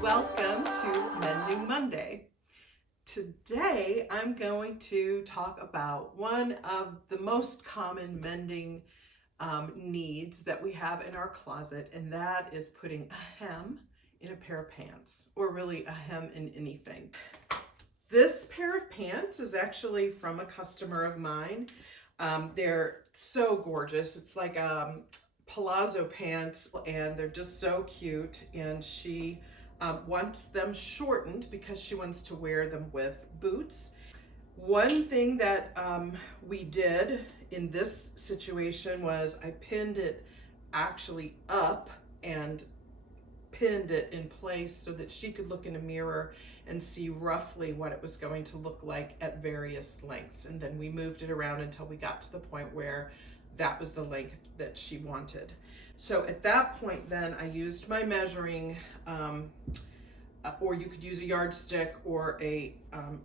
Welcome to Mending Monday. Today I'm going to talk about one of the most common mending needs that we have in our closet, and that is putting a hem in a pair of pants, or really a hem in anything. This pair of pants is actually from a customer of mine. They're so gorgeous. It's like palazzo pants, and they're just so cute, and she wants them shortened because she wants to wear them with boots. One thing that we did in this situation was I pinned it actually up and pinned it in place so that she could look in a mirror and see roughly what it was going to look like at various lengths. And then we moved it around until we got to the point where that was the length that she wanted. So at that point then I used my measuring, or you could use a yardstick or a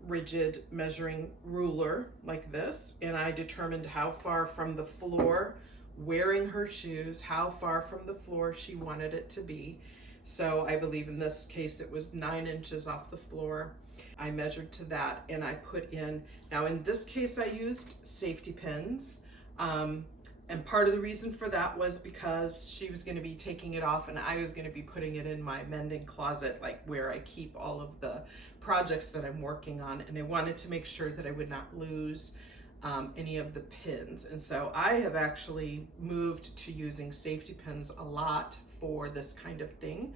rigid measuring ruler like this, and I determined how far from the floor, wearing her shoes, how far from the floor she wanted it to be. So I believe in this case it was 9 inches off the floor. I measured to that and I put in, now in this case I used safety pins. And part of the reason for that was because she was going to be taking it off and I was going to be putting it in my mending closet, like where I keep all of the projects that I'm working on. And I wanted to make sure that I would not lose any of the pins. And so I have actually moved to using safety pins a lot for this kind of thing.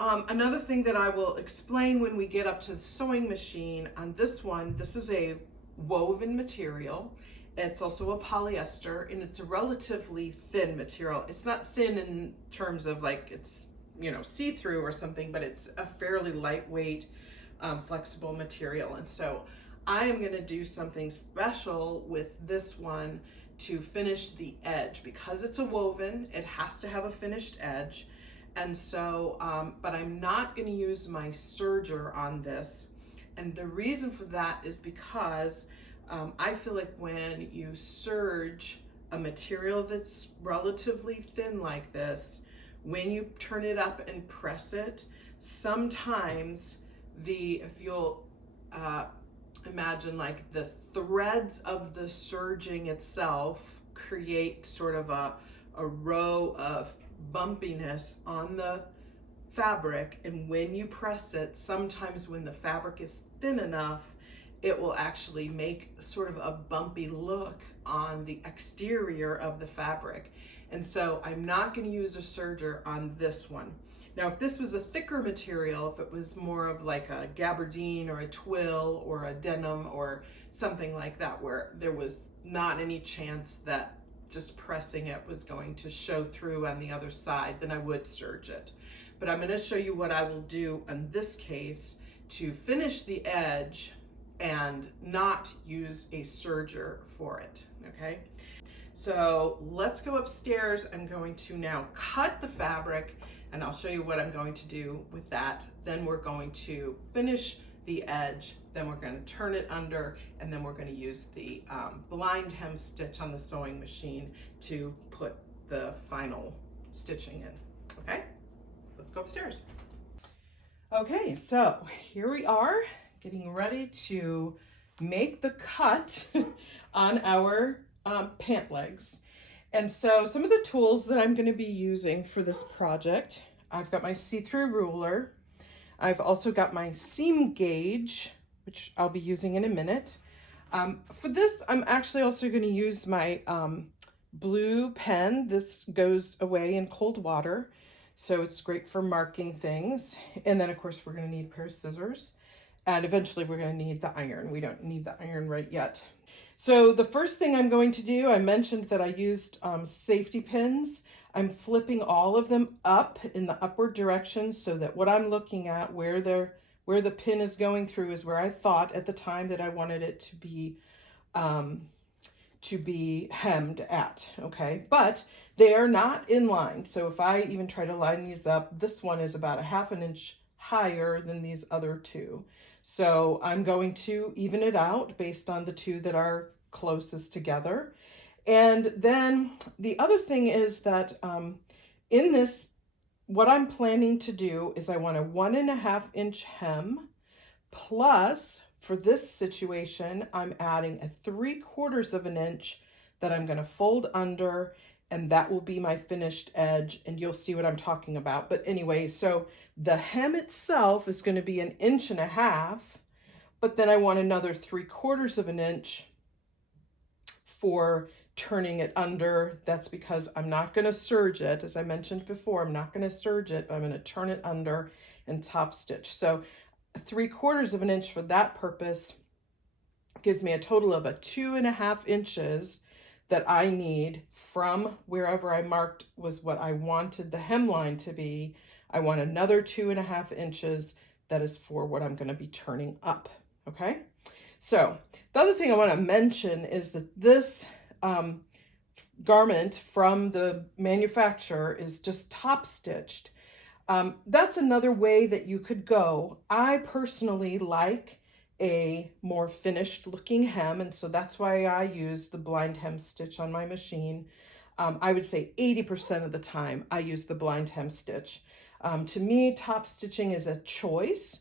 Another thing that I will explain when we get up to the sewing machine on this one, this is a woven material. It's also a polyester, and it's a relatively thin material. It's not thin in terms of like it's, you know, see-through or something, but it's a fairly lightweight, flexible material. And so I am going to do something special with this one to finish the edge. Because it's a woven, it has to have a finished edge. And so, but I'm not going to use my serger on this. And the reason for that is because I feel like when you serge a material that's relatively thin like this, when you turn it up and press it, sometimes if you'll imagine like the threads of the serging itself create sort of a row of bumpiness on the fabric, and when you press it, sometimes when the fabric is thin enough, it will actually make sort of a bumpy look on the exterior of the fabric. And so I'm not going to use a serger on this one. Now, if this was a thicker material, if it was more of like a gabardine or a twill or a denim or something like that, where there was not any chance that just pressing it was going to show through on the other side, then I would serge it. But I'm going to show you what I will do in this case to finish the edge and not use a serger for it, okay? So let's go upstairs. I'm going to now cut the fabric, and I'll show you what I'm going to do with that. Then we're going to finish the edge, then we're going to turn it under, and then we're going to use the blind hem stitch on the sewing machine to put the final stitching in, okay? Let's go upstairs. Okay, so here we are, getting ready to make the cut on our pant legs. And so some of the tools that I'm going to be using for this project, I've got my see-through ruler. I've also got my seam gauge, which I'll be using in a minute. For this, I'm actually also going to use my blue pen. This goes away in cold water, so it's great for marking things. And then, of course, we're going to need a pair of scissors. And eventually we're going to need the iron. We don't need the iron right yet. So the first thing I'm going to do, I mentioned that I used safety pins. I'm flipping all of them up in the upward direction so that what I'm looking at, where the pin is going through, is where I thought at the time that I wanted it to be hemmed at, okay? But they are not in line. So if I even try to line these up, this one is about a ½ an inch higher than these other two. So I'm going to even it out based on the two that are closest together. And then the other thing is that in this what I'm planning to do is I want a 1.5 inch hem, plus for this situation, I'm adding a 3/4 of an inch that I'm gonna fold under, and that will be my finished edge, and you'll see what I'm talking about. But anyway, so the hem itself is gonna be 1.5 inches, but then I want another 3/4 of an inch for turning it under. That's because I'm not going to serge it. As I mentioned before, I'm not going to serge it, but I'm going to turn it under and top stitch. So 3/4 of an inch for that purpose gives me a total of 2.5 inches that I need from wherever I marked was what I wanted the hemline to be. I want another 2.5 inches that is for what I'm going to be turning up. Okay. So the other thing I want to mention is that this garment from the manufacturer is just top stitched. That's another way that you could go. I personally like a more finished looking hem, and so that's why I use the blind hem stitch on my machine. I would say 80% of the time I use the blind hem stitch. To me, top stitching is a choice.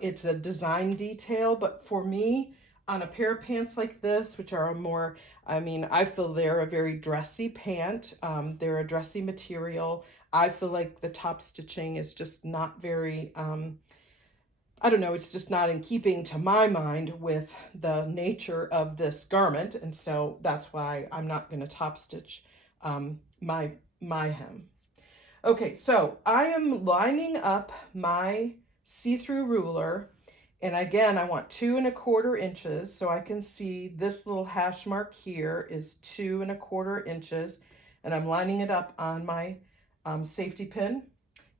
It's a design detail, but for me, on a pair of pants like this, which are a more, I feel they're a very dressy pant. They're a dressy material. I feel like the top stitching is just not very, I don't know, it's just not in keeping to my mind with the nature of this garment. And so that's why I'm not going to top stitch my hem. Okay, so I am lining up my see-through ruler, and again I want 2.25 inches, so I can see this little hash mark here is 2.25 inches, and I'm lining it up on my safety pin,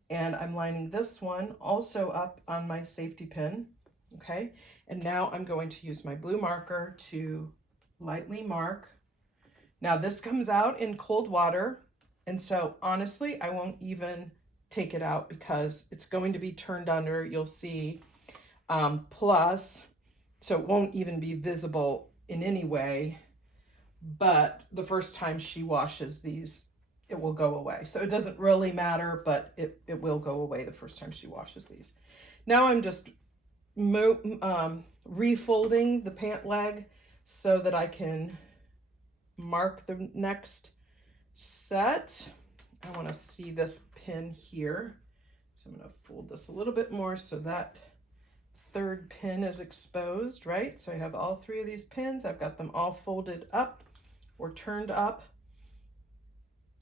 and I'm lining this one also up on my safety pin. Okay, and now I'm going to use my blue marker to lightly mark. Now this comes out in cold water, and so honestly, I won't even take it out because it's going to be turned under, you'll see, plus, so it won't even be visible in any way, but the first time she washes these, it will go away. So it doesn't really matter, but it will go away the first time she washes these. Now I'm just refolding the pant leg so that I can mark the next set. I want to see this pin here, so I'm going to fold this a little bit more so that third pin is exposed, right? So I have all 3 of these pins. I've got them all folded up or turned up.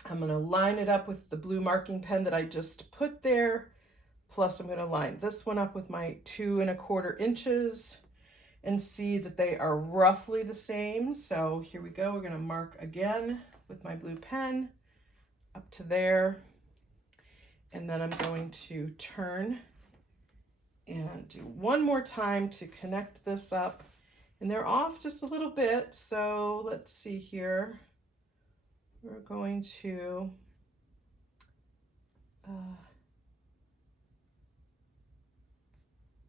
I'm going to line it up with the blue marking pen that I just put there, plus I'm going to line this one up with my 2.25 inches and see that they are roughly the same. So here we go. We're going to mark again with my blue pen up to there, and then I'm going to turn and do one more time to connect this up, and they're off just a little bit. So let's see here. We're going to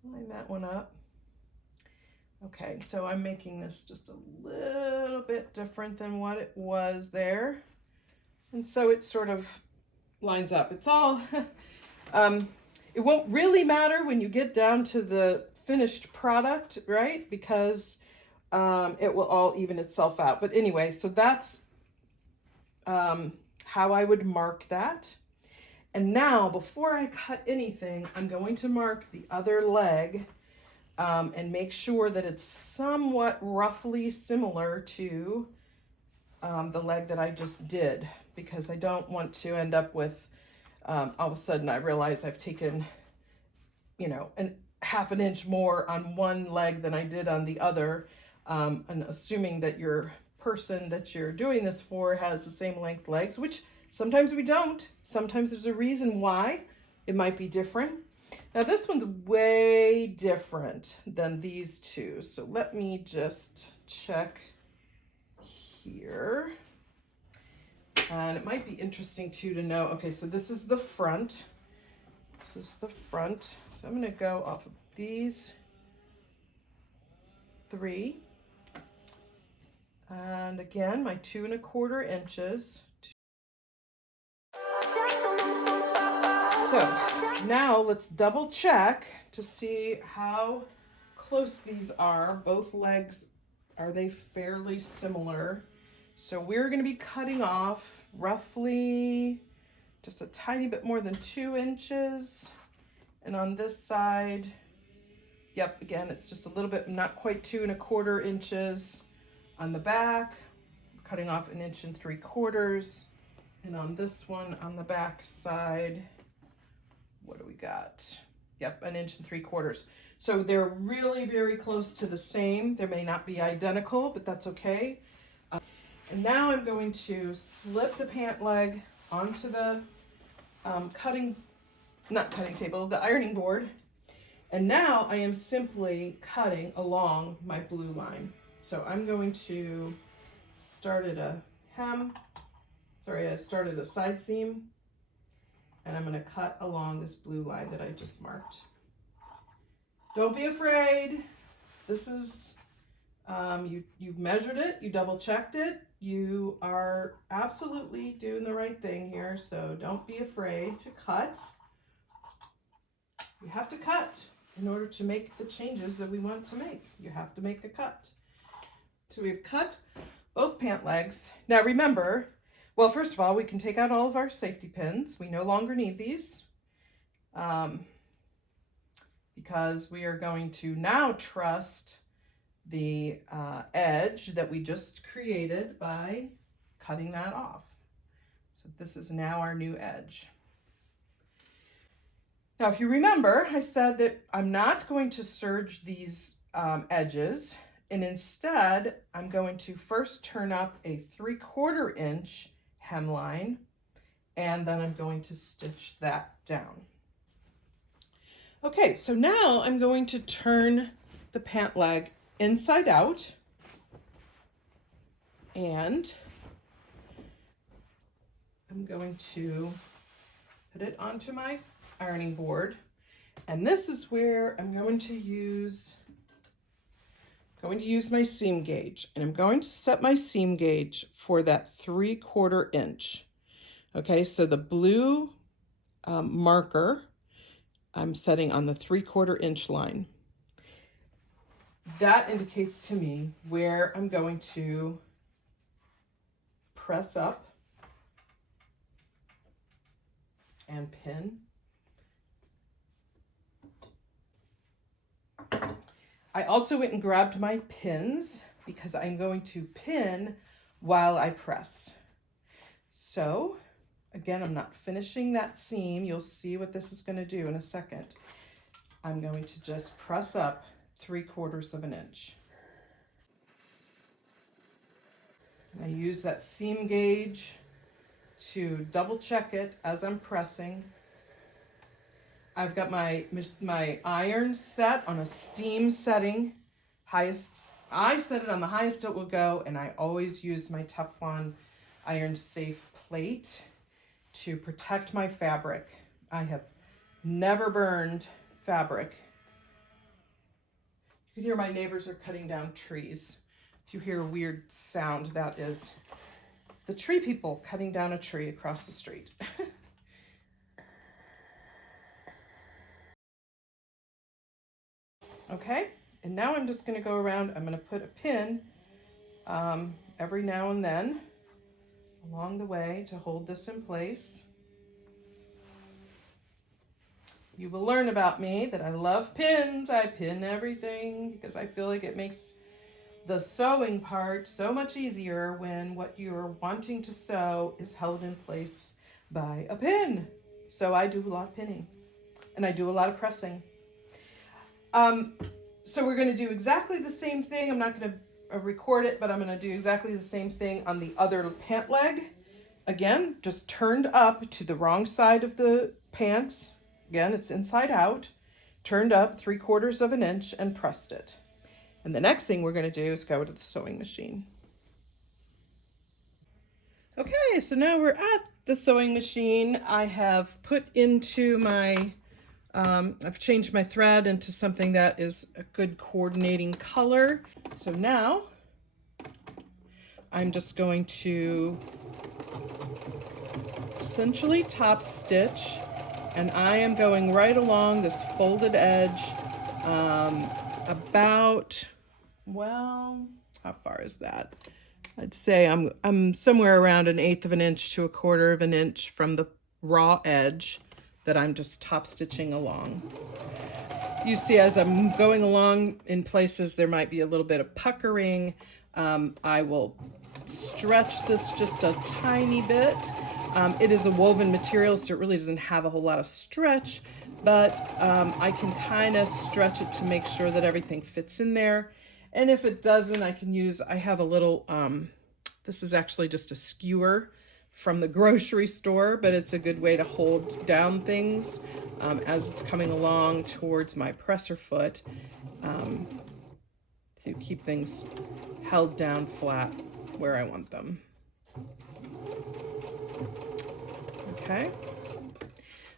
line that one up. Okay, so I'm making this just a little bit different than what it was there. And so it sort of lines up. It's all, it won't really matter when you get down to the finished product, right? Because it will all even itself out. But anyway, so that's how I would mark that. And now, before I cut anything, I'm going to mark the other leg and make sure that it's somewhat roughly similar to the leg that I just did, because I don't want to end up with, all of a sudden I realize I've taken, half an inch more on one leg than I did on the other, and assuming that your person that you're doing this for has the same length legs, which sometimes we don't. Sometimes there's a reason why it might be different. Now this one's way different than these two. So let me just check here. And it might be interesting too to know, okay, so this is the front. This is the front. So I'm gonna go off of these 3. And again, my 2.25 inches. So now let's double check to see how close these are. Both legs, are they fairly similar? So we're going to be cutting off roughly just a tiny bit more than 2 inches. And on this side, yep, again, it's just a little bit, not quite 2 1/4 inches. On the back, cutting off 1 3/4 inches. And on this one, on the back side, what do we got? Yep, 1 3/4 inches. So they're really very close to the same. They may not be identical, but that's okay. And now I'm going to slip the pant leg onto the the ironing board. And now I am simply cutting along my blue line. So I'm going to start at a hem. Sorry, I started a side seam. And I'm going to cut along this blue line that I just marked. Don't be afraid. This is, you've measured it, you double checked it. You are absolutely doing the right thing here, so don't be afraid to cut. You have to cut in order to make the changes that we want to make. You have to make a cut. So we've cut both pant legs. Now remember, well, first of all, we can take out all of our safety pins. We no longer need these because we are going to now trust the edge that we just created by cutting that off. So this is now our new edge. Now, if you remember, I said that I'm not going to serge these edges, and instead I'm going to first turn up a 3/4 inch hemline, and then I'm going to stitch that down. Okay, so now I'm going to turn the pant leg inside out, and I'm going to put it onto my ironing board, and this is where I'm going to use my seam gauge, and I'm going to set my seam gauge for that 3/4 inch. Okay, so the blue marker I'm setting on the 3/4 inch line. That indicates to me where I'm going to press up and pin. I also went and grabbed my pins because I'm going to pin while I press. So again, I'm not finishing that seam. You'll see what this is going to do in a second. I'm going to just press up 3/4 inch. I use that seam gauge to double check it as I'm pressing. I've got my iron set on a steam setting. I set it on the highest it will go, and I always use my Teflon iron safe plate to protect my fabric. I have never burned fabric. You can hear my neighbors are cutting down trees. If you hear a weird sound, that is the tree people cutting down a tree across the street. Okay, and now I'm just going to go around. I'm going to put a pin every now and then along the way to hold this in place. You will learn about me that I love pins. I pin everything because I feel like it makes the sewing part so much easier when what you're wanting to sew is held in place by a pin. So I do a lot of pinning and I do a lot of pressing. So we're going to do exactly the same thing. I'm not going to record it, but I'm going to do exactly the same thing on the other pant leg. Again, just turned up to the wrong side of the pants. Again, it's inside out, turned up 3/4 inch and pressed it. And the next thing we're going to do is go to the sewing machine. Okay, so now we're at the sewing machine. I have put into my I've changed my thread into something that is a good coordinating color. So now I'm just going to essentially top stitch And I am going right along this folded edge, about, well, how far is that? I'd say I'm somewhere around 1/8 of an inch to 1/4 of an inch from the raw edge that I'm just top stitching along. You see, as I'm going along in places there might be a little bit of puckering, I will stretch this just a tiny bit. It is a woven material, so it really doesn't have a whole lot of stretch, but I can kind of stretch it to make sure that everything fits in there. And if it doesn't, I have a little, this is actually just a skewer from the grocery store, but it's a good way to hold down things as it's coming along towards my presser foot, to keep things held down flat where I want them. Okay,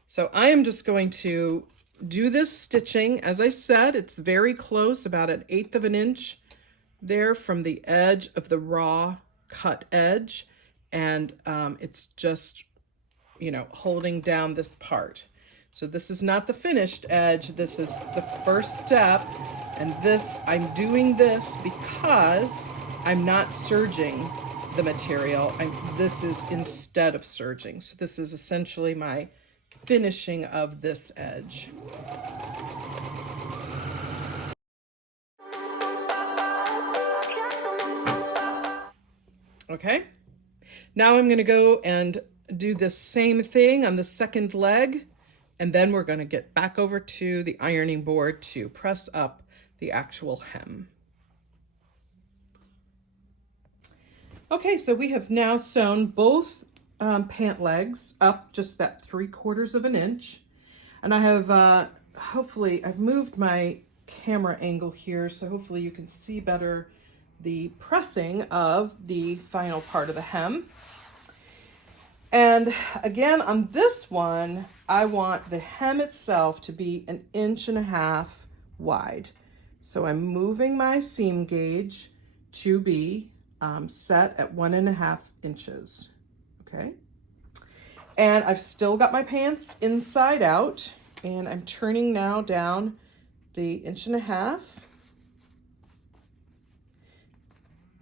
so I am just going to do this stitching. As I said, it's very close, about 1/8 of an inch there from the edge of the raw cut edge, and it's just, you know, holding down this part. So this is not the finished edge, this is the first step, and I'm doing this because I'm not serging the material. This is instead of serging. So this is essentially my finishing of this edge. Okay, now I'm going to go and do the same thing on the second leg, and then we're going to get back over to the ironing board to press up the actual hem. Okay, so we have now sewn both pant legs up just that 3/4 of an inch, and I have hopefully I've moved my camera angle here, so hopefully you can see better the pressing of the final part of the hem. And again, on this one, I want the hem itself to be 1.5 inches wide. So I'm moving my seam gauge to be set at 1.5 inches. Okay. And I've still got my pants inside out, and I'm turning now down the 1.5 inches.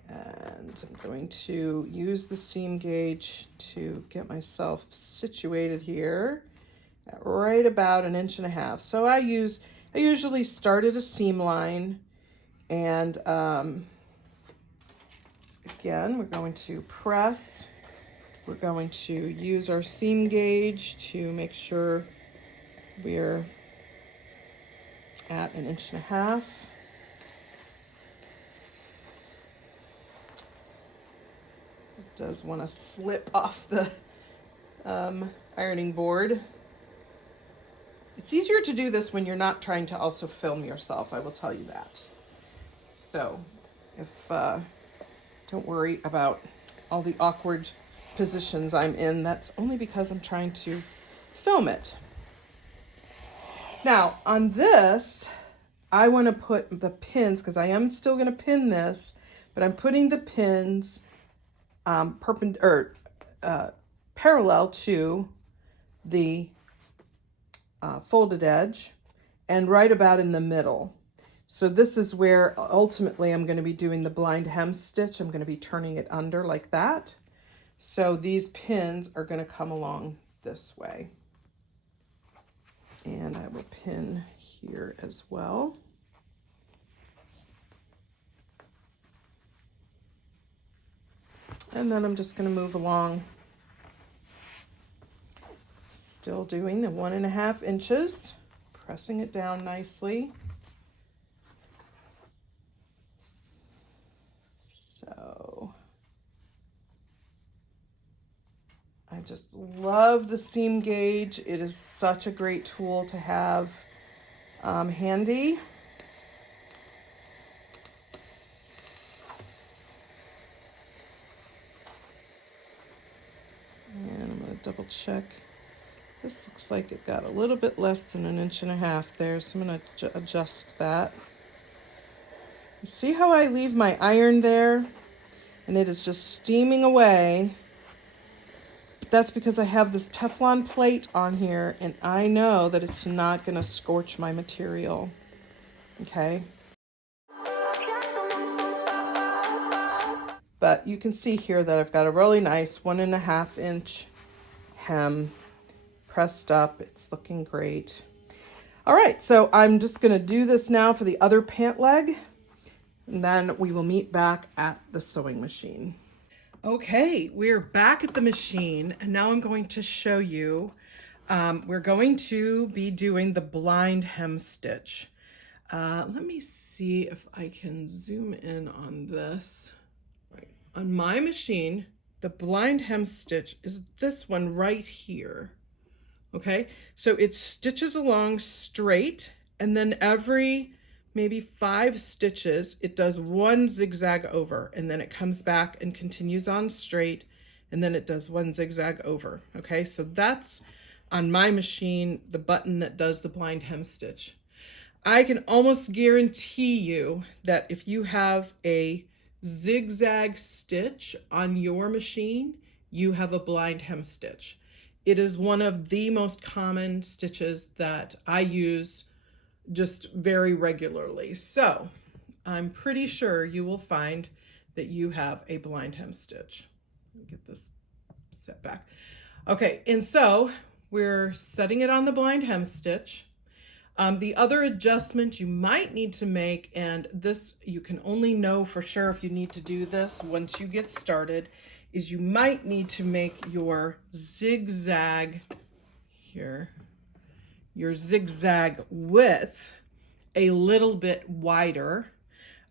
And I'm going to use the seam gauge to get myself situated here at right about 1.5 inches. So I usually start at a seam line, and again, we're going to press. We're going to use our seam gauge to make sure we're at 1.5 inches. Does want to slip off the ironing board. It's easier to do this when you're not trying to also film yourself, I will tell you that. So if don't worry about all the awkward positions I'm in, that's only because I'm trying to film it. Now on this, I want to put the pins, because I am still going to pin this, but I'm putting the pins parallel to the folded edge and right about in the middle. So this is where ultimately I'm going to be doing the blind hem stitch. I'm going to be turning it under like that. So these pins are going to come along this way. And I will pin here as well. And then I'm just going to move along, still doing the 1.5 inches, pressing it down nicely. So I just love the seam gauge. It is such a great tool to have handy. And I'm going to double check. This looks like it got a little bit less than 1.5 inches there, so I'm going to adjust that. You see how I leave my iron there? And it is just steaming away. That's because I have this Teflon plate on here and I know that it's not going to scorch my material. Okay. But you can see here that I've got a really nice 1.5 inch hem pressed up. It's looking great. All right, so I'm just going to do this now for the other pant leg, and then we will meet back at the sewing machine. Okay, we're back at the machine, and now I'm going to show you, we're going to be doing the blind hem stitch. Let me see if I can zoom in on this. Right. On my machine, the blind hem stitch is this one right here. Okay, so it stitches along straight, and then every maybe 5 stitches, it does 1 zigzag over, and then it comes back and continues on straight, and then it does 1 zigzag over. Okay, so that's on my machine, the button that does the blind hem stitch. I can almost guarantee you that if you have a zigzag stitch on your machine, you have a blind hem stitch. It is one of the most common stitches that I use just very regularly. So I'm pretty sure you will find that you have a blind hem stitch. Let me get this set back. Okay, and so we're setting it on the blind hem stitch. The other adjustment you might need to make, and this you can only know for sure if you need to do this once you get started, is you might need to make your zigzag here, your zigzag width a little bit wider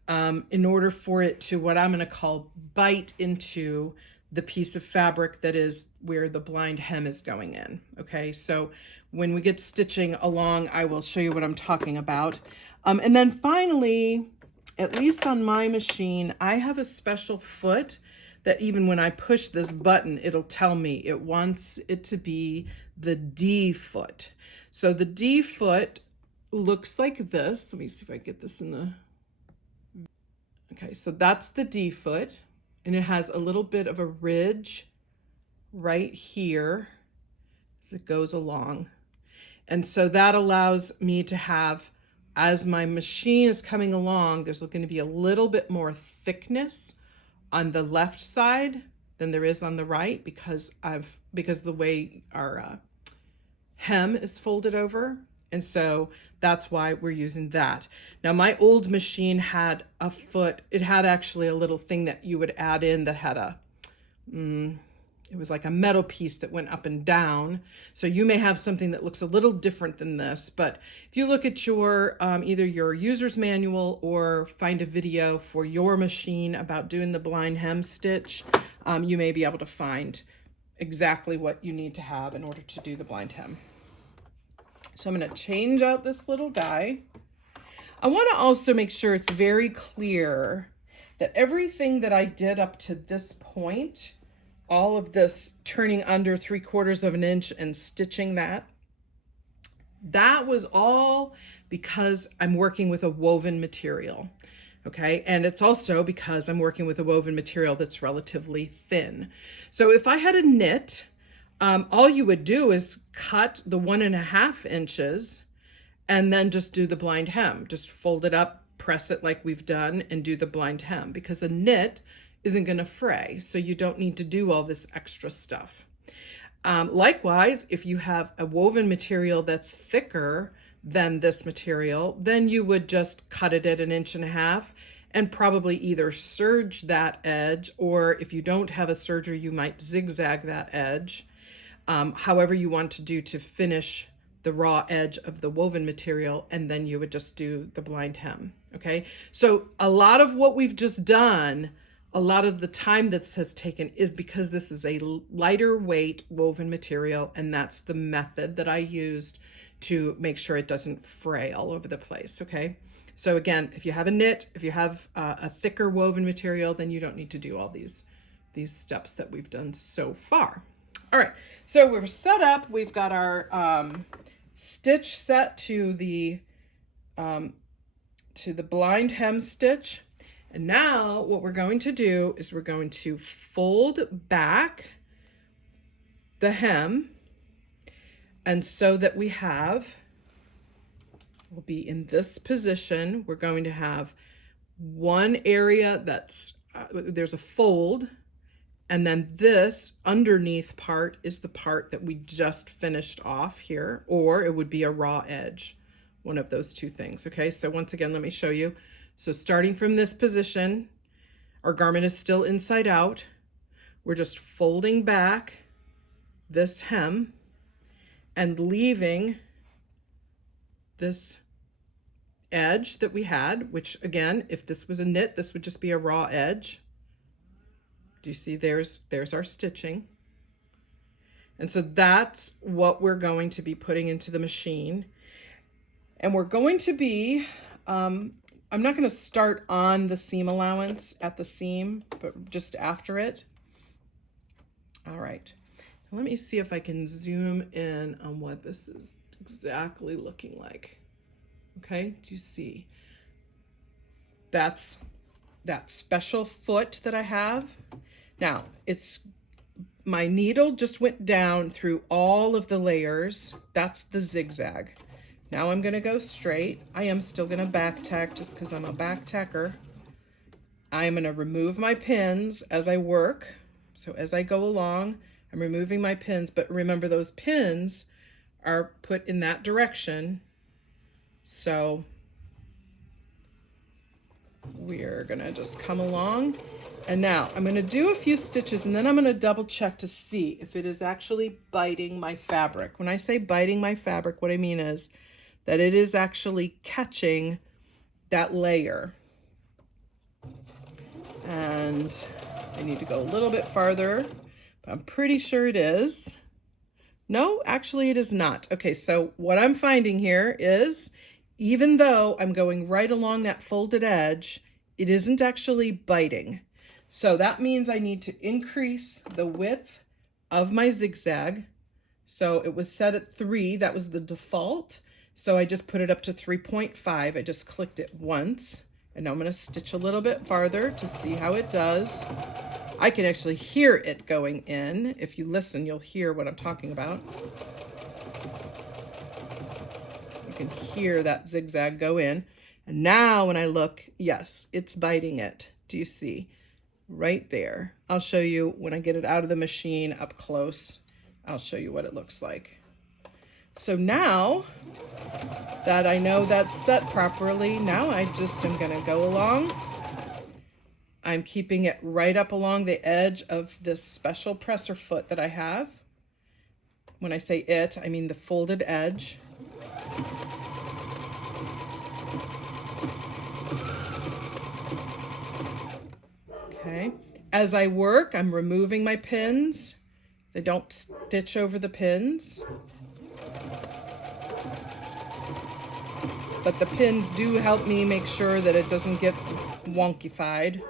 in order for it to, what I'm going to call, bite into the piece of fabric that is where the blind hem is going in. Okay, so when we get stitching along, I will show you what I'm talking about. And then finally, at least on my machine, I have a special foot that even when I push this button, it'll tell me it wants it to be the D foot. So the D foot looks like this. Let me see if I get this in the... Okay, so that's the D foot, and it has a little bit of a ridge right here as it goes along. And so that allows me to have, as my machine is coming along, there's going to be a little bit more thickness on the left side than there is on the right because the way our hem is folded over. And so that's why we're using that. Now my old machine had a foot, it had actually a little thing that you would add in that had a, it was like a metal piece that went up and down. So you may have something that looks a little different than this, but if you look at your, either your user's manual or find a video for your machine about doing the blind hem stitch, you may be able to find exactly what you need to have in order to do the blind hem. So I'm going to change out this little die. I want to also make sure it's very clear that everything that I did up to this point, all of this turning under 3/4 of an inch and stitching that was all because I'm working with a woven material. Okay, and it's also because I'm working with a woven material that's relatively thin. So if I had a knit, all you would do is cut the 1.5 inches and then just do the blind hem. Just fold it up, press it like we've done, and do the blind hem, because a knit isn't going to fray, so you don't need to do all this extra stuff. Likewise, if you have a woven material that's thicker than this material, then you would just cut it at 1.5 inches and probably either serge that edge, or if you don't have a serger, you might zigzag that edge. However you want to do to finish the raw edge of the woven material, and then you would just do the blind hem. Okay, so a lot of what we've just done, a lot of the time this has taken is because this is a lighter weight woven material, and that's the method that I used to make sure it doesn't fray all over the place. Okay, so again, if you have a knit, if you have a thicker woven material, then you don't need to do all these steps that we've done so far. All right, so we're set up. We've got our stitch set to the blind hem stitch. And now what we're going to do is we're going to fold back the hem. And so that we have, we'll be in this position, we're going to have one area that's, there's a fold, and then this underneath part is the part that we just finished off here, or it would be a raw edge, one of those two things, okay? So once again, let me show you. So starting from this position, our garment is still inside out. We're just folding back this hem and leaving this edge that we had, which again, if this was a knit, this would just be a raw edge. Do you see there's our stitching? And so that's what we're going to be putting into the machine. And we're going to be, I'm not going to start on the seam allowance at the seam, but just after it. All right. Let me see if I can zoom in on what this is exactly looking like. Okay, do you see? That's that special foot that I have. Now, it's my needle just went down through all of the layers. That's the zigzag. Now I'm gonna go straight. I am still gonna back tack just because I'm a back tacker. I'm gonna remove my pins as I work. So as I go along, I'm removing my pins, but remember those pins are put in that direction. So we're gonna just come along. And now I'm gonna do a few stitches and then I'm gonna double check to see if it is actually biting my fabric. When I say biting my fabric, what I mean is that it is actually catching that layer. And I need to go a little bit farther, but I'm pretty sure it is. No, actually it is not. Okay, so what I'm finding here is even though I'm going right along that folded edge, it isn't actually biting. So that means I need to increase the width of my zigzag. So it was set at 3, that was the default. So I just put it up to 3.5. I just clicked it once. And now I'm going to stitch a little bit farther to see how it does. I can actually hear it going in. If you listen, you'll hear what I'm talking about. You can hear that zigzag go in. And now when I look, yes, it's biting it. Do you see? Right there. I'll show you when I get it out of the machine up close. I'll show you what it looks like. So now that I know that's set properly, now I just am going to go along. I'm keeping it right up along the edge of this special presser foot that I have. When I say it, I mean the folded edge. Okay. As I work, I'm removing my pins. They don't stitch over the pins. But the pins do help me make sure that it doesn't get wonkified.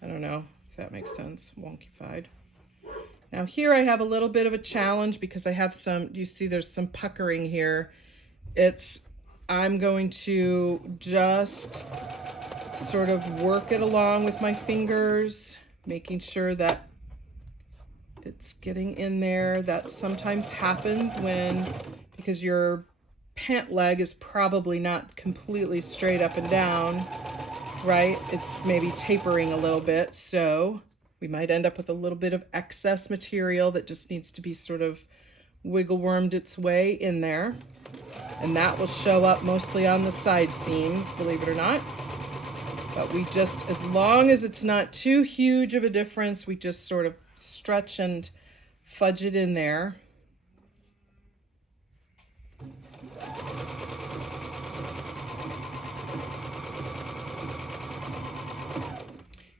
I don't know if that makes sense, wonkified. Now here I have a little bit of a challenge because I have some, you see there's some puckering here. I'm going to just sort of work it along with my fingers, making sure that it's getting in there. That sometimes happens because your pant leg is probably not completely straight up and down, right? It's maybe tapering a little bit, so we might end up with a little bit of excess material that just needs to be sort of wiggle wormed its way in there. And that will show up mostly on the side seams, believe it or not. But we just, as long as it's not too huge of a difference, we just sort of stretch and fudge it in there.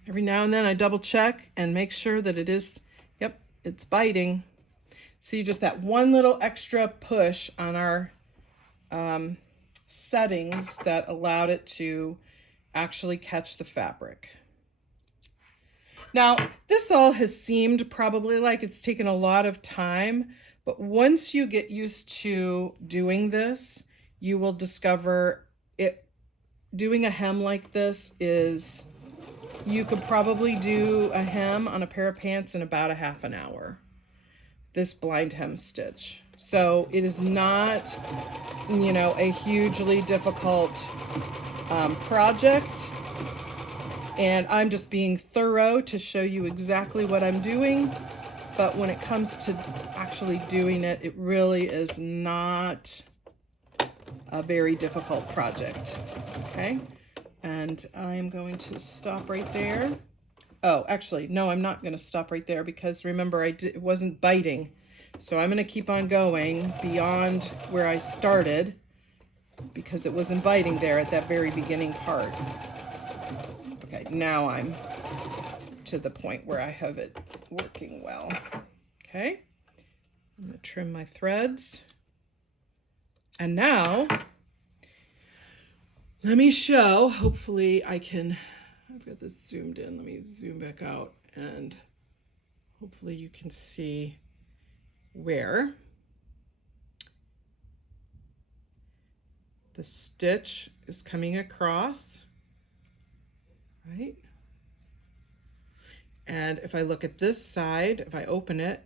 Every now and then I double check and make sure that it is, yep, it's biting. See, just that one little extra push on our settings that allowed it to actually catch the fabric. Now, this all has seemed probably like it's taken a lot of time, but once you get used to doing this, you will discover doing a hem like this is, you could probably do a hem on a pair of pants in about a half an hour. this blind hem stitch. So it is not, you know, a hugely difficult project. And I'm just being thorough to show you exactly what I'm doing. But when it comes to actually doing it, it really is not a very difficult project. Okay, and I'm going to stop right there. Oh, actually, no, I'm not going to stop right there because remember, it wasn't biting. So I'm going to keep on going beyond where I started because it wasn't biting there at that very beginning part. Okay, now I'm to the point where I have it working well. Okay, I'm going to trim my threads. And now, let me show, hopefully I can, I've got this zoomed in, let me zoom back out and hopefully you can see where the stitch is coming across, right? And if I look at this side, if I open it,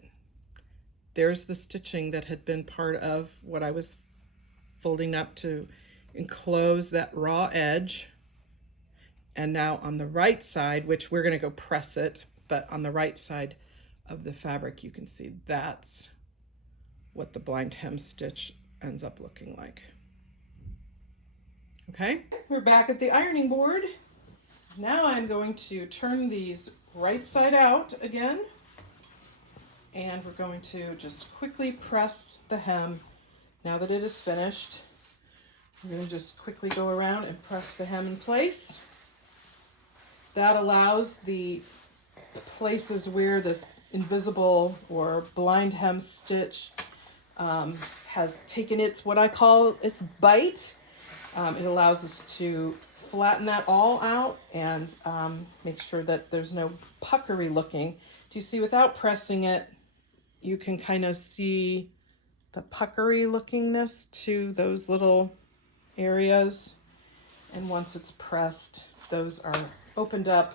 there's the stitching that had been part of what I was folding up to enclose that raw edge. And now on the right side, which we're gonna go press it, but on the right side of the fabric, you can see that's what the blind hem stitch ends up looking like. Okay, we're back at the ironing board. Now I'm going to turn these right side out again. And we're going to just quickly press the hem. Now that it is finished, we're going to just quickly go around and press the hem in place. That allows the places where this invisible or blind hem stitch has taken its, what I call its bite. It allows us to flatten that all out and make sure that there's no puckery looking. Do you see, without pressing it, you can kind of see the puckery lookingness to those little areas. And once it's pressed, those are opened up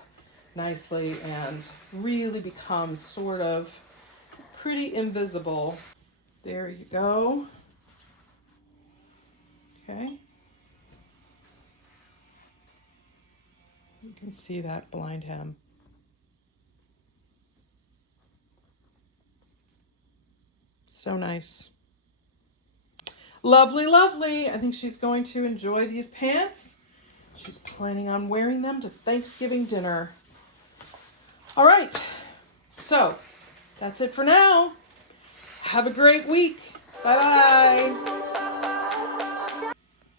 nicely and really become sort of pretty invisible. There you go. Okay. You can see that blind hem. So nice. Lovely, lovely. I think she's going to enjoy these pants. She's planning on wearing them to Thanksgiving dinner. All right, so that's it for now. Have a great week. Bye-bye.